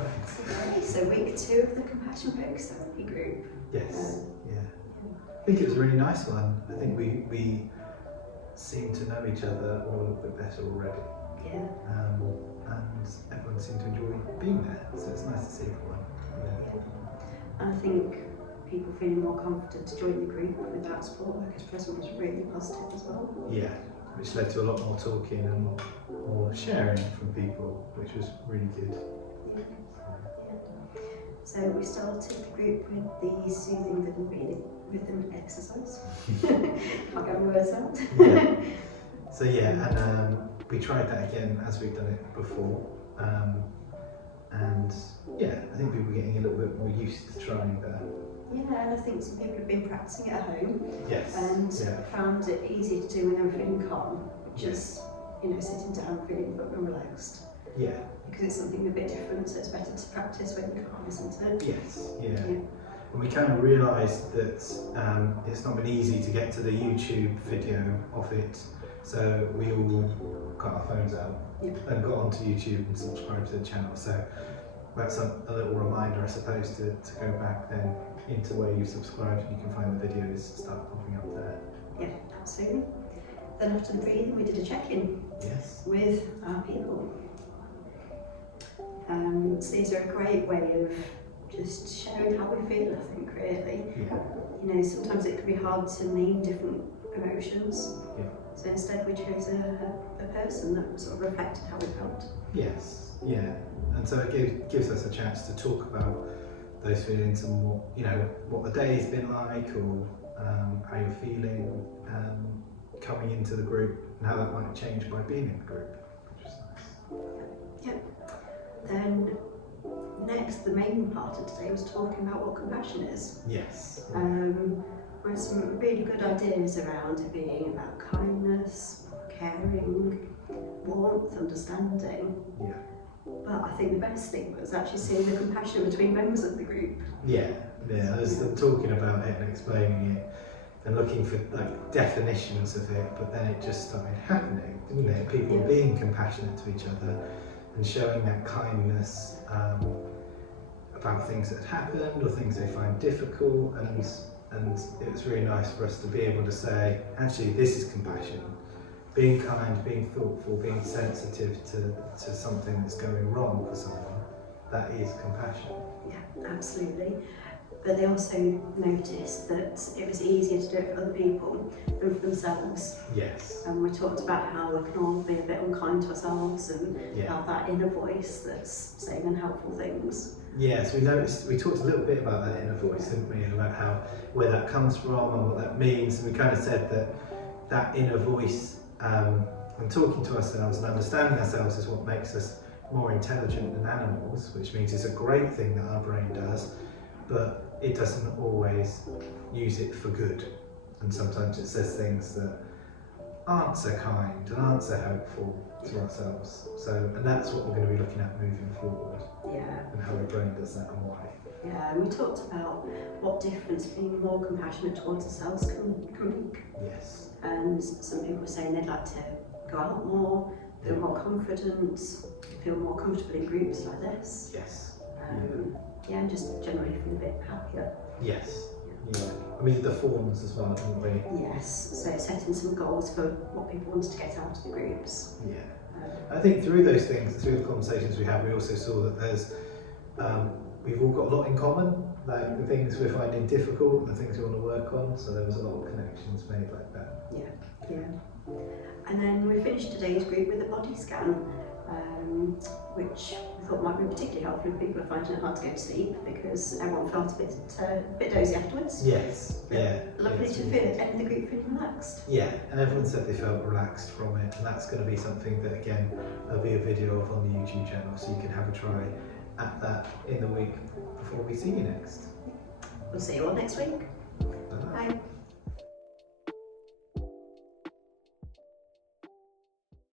Okay, so week 2 of the Compassion Focused Therapy Group. Yes, yeah. I think it was a really nice one. I think we seem to know each other all a little bit better already. Yeah. And everyone seemed to enjoy being there, so it's nice to see everyone. Yeah. And I think people feeling more confident to join the group without support workers present was really positive as well. Yeah, which led to a lot more talking and more sharing from people, which was really good. Yeah. So we started the group with the soothing rhythm exercise. Can't get my words out. Yeah. So yeah, and we tried that again as we've done it before. And yeah, I think people are getting a little bit more used to trying that. Yeah, and I think some people have been practicing it at home. Yes. And yeah. found it easy to do when they were feeling calm, just sitting down, feeling a bit more relaxed. Yeah. Because it's something a bit different, so it's better to practice when you're calm, isn't it? Yes. Yeah. And we kind of realised that it's not been easy to get to the YouTube video of it, so we all got our phones out and got onto YouTube and subscribed to the channel. So that's a little reminder, I suppose, to go back then into where you subscribed, and you can find the videos start popping up there. Yeah, absolutely. Then after the breathing, we did a check-in with our people. So these are a great way of just sharing how we feel, I think, really. Yeah. Sometimes it can be hard to name different emotions. Yeah. So instead we chose a person that sort of reflected how we felt. Yes, yeah. And so it gives us a chance to talk about those feelings and what the day's been like, or how you're feeling coming into the group, and how that might change by being in the group, which is nice. Yep. Then next, the main part of today was talking about what compassion is. Yes. With some really good ideas around it being about kindness, caring, warmth, understanding. Yeah. But I think the best thing was actually seeing the compassion between members of the group. Yeah, I was talking about it and explaining it and looking for definitions of it, but then it just started happening, didn't it? People being compassionate to each other and showing that kindness about things that happened or things they find difficult, and it was really nice for us to be able to say, actually, this is compassion. Being kind, being thoughtful, being sensitive to something that's going wrong for someone, that is compassion. Yeah, absolutely. But they also noticed that it was easier to do it for other people than for themselves. Yes. And we talked about how we can all be a bit unkind to ourselves and have that inner voice that's saying unhelpful things. Yes, we talked a little bit about that inner voice, didn't we, and about where that comes from and what that means. And we kind of said that inner voice and talking to ourselves and understanding ourselves is what makes us more intelligent than animals, which means it's a great thing that our brain does, but it doesn't always use it for good. And sometimes it says things that aren't so kind and aren't so helpful to ourselves. And that's what we're going to be looking at moving forward. Yeah. And how our brain does that and why. Yeah, and we talked about what difference being more compassionate towards ourselves can make. Yes. And some people were saying they'd like to go out more, feel more confident, feel more comfortable in groups like this. Yes. And just generally feel a bit happier. Yes. Yeah. And we did the forms as well, didn't we? Yes. So setting some goals for what people wanted to get out of the groups. Yeah. I think through those things, through the conversations we had, we also saw that there's we've all got a lot in common, like the things we're finding difficult and the things we want to work on, so there was a lot of connections made like that. Yeah. And then we finished today's group with a body scan, which we thought might be particularly helpful if people are finding it hard to go to sleep, because everyone felt a bit dozy afterwards. Yes, Lovely to end the group feeling relaxed. Yeah, and everyone said they felt relaxed from it, and that's going to be something that, again, there'll be a video of on the YouTube channel, so you can have a try at that in the week before we see you next. We'll see you all next week. Bye. Bye.